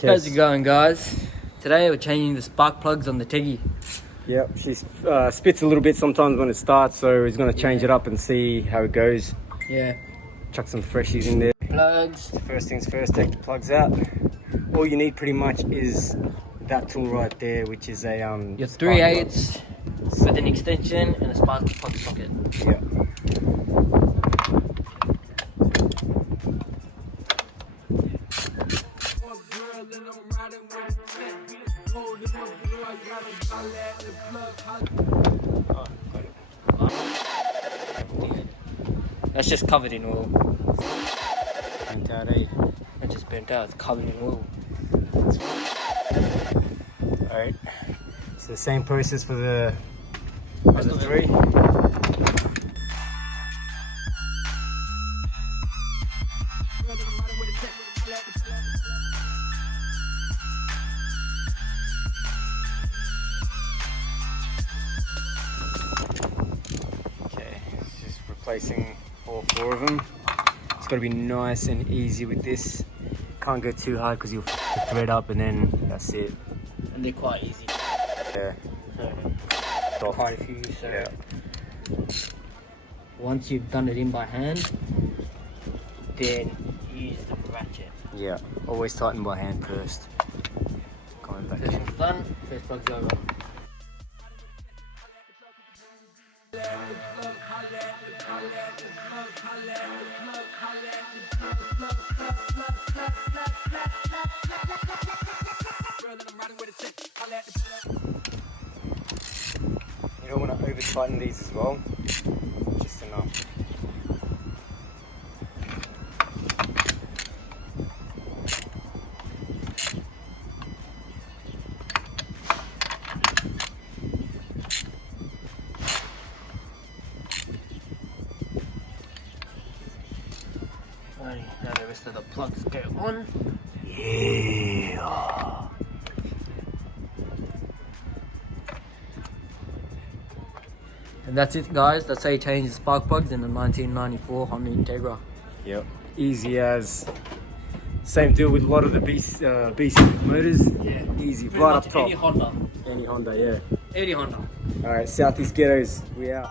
How's it going, guys? Today we're changing the spark plugs on the Teggy. Yep, she spits a little bit sometimes when it starts, so he's going to change it up and see how it goes. Yeah. Chuck some freshies in there. Plugs. First things first, take the plugs out. All you need pretty much is that tool right there, which is a your 3/8 with an extension and a spark plug socket. Yeah. That's just covered in oil. Bent out, eh? That just bent out. It's covered in oil. Alright. So the same process for the other three. Replacing all four of them. It's got to be nice and easy with this. Can't go too hard because you'll f the thread up and then that's it. And they're quite easy. Yeah. So, quite a few. So yeah. Once you've done it in by hand, then use the ratchet. Yeah. Always tighten by hand first. Going back This in. one's done. First plug's over. You don't want to over tighten these as well. Just enough. Alrighty, now the rest of the plugs go on. Yeah. And that's it, guys. That's how you change the spark plugs in the 1994 Honda Integra. Yep. Easy as. Same deal with a lot of the beast motors. Yeah. Easy. Pretty Right much up top. Any Honda. Any Honda, yeah. Any Honda. Alright, Southeast Ghettos, we out.